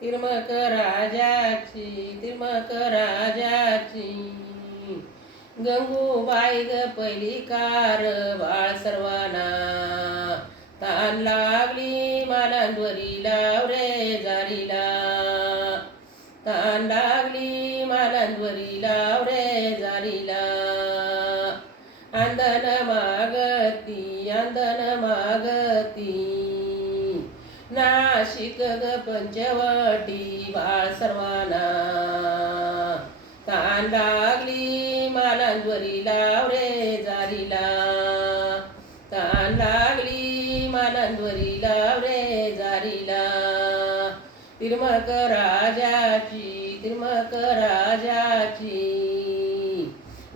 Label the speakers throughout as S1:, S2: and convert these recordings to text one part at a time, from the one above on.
S1: तिरमक राजाची तिरमक राजाची. गंगूबाई ग पहिली कार बाळ सर्वांना तान लागली मालांवरी लाव रे जारीला. तान लागली मालांवरी लाव रे जारीला. आंदन मागती आंदन मागती. नाशिक ग पंचवटी बाळ सर्वाना. तान लागली मालांवरी लाव रे जारीला. तान लागली मालांवरी लाव रे जारीला. तिरमक राजाची तिरमक राजाची.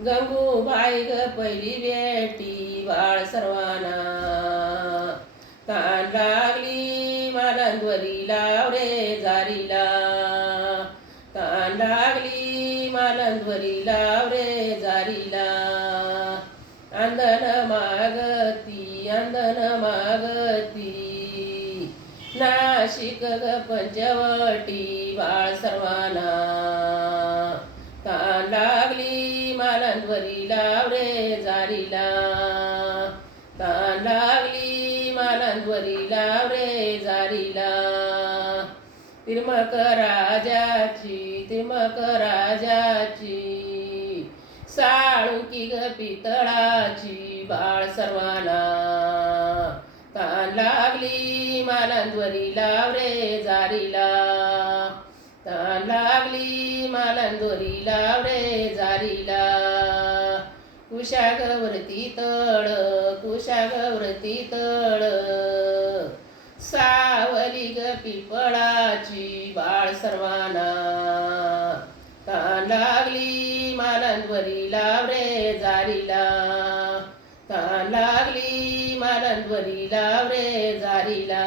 S1: गंगूबाई ग पहिली बेटी बाळ सर्वाना. वरी लाव रे जारीला. तान लागली मानंदवरी लाव रे जारीला. अंदन मागती अंदन मागती. नाशिक ग पंचवटी बाळ सर्वांना. तान लागली मानंदवरी लाव रे जारीला. तान लागली मानंदवरी लाव रे जारीला. तिरमक राजाची तिरमक राजाची. साळुंकी ग पितळाची बाळ सर्वांना. तान लागली मालांद्वरी लाव रे जारीला. तान लागली मालांद्वरी लाव रे जारीला. कुशागवरती तळ कुशागवरती तळ. सावली ग पिपळाची बाळ सर्वांना. तान लागली मालांवरी लाव रे जारीला. तान लागली मालांवरी लाव रे जारीला.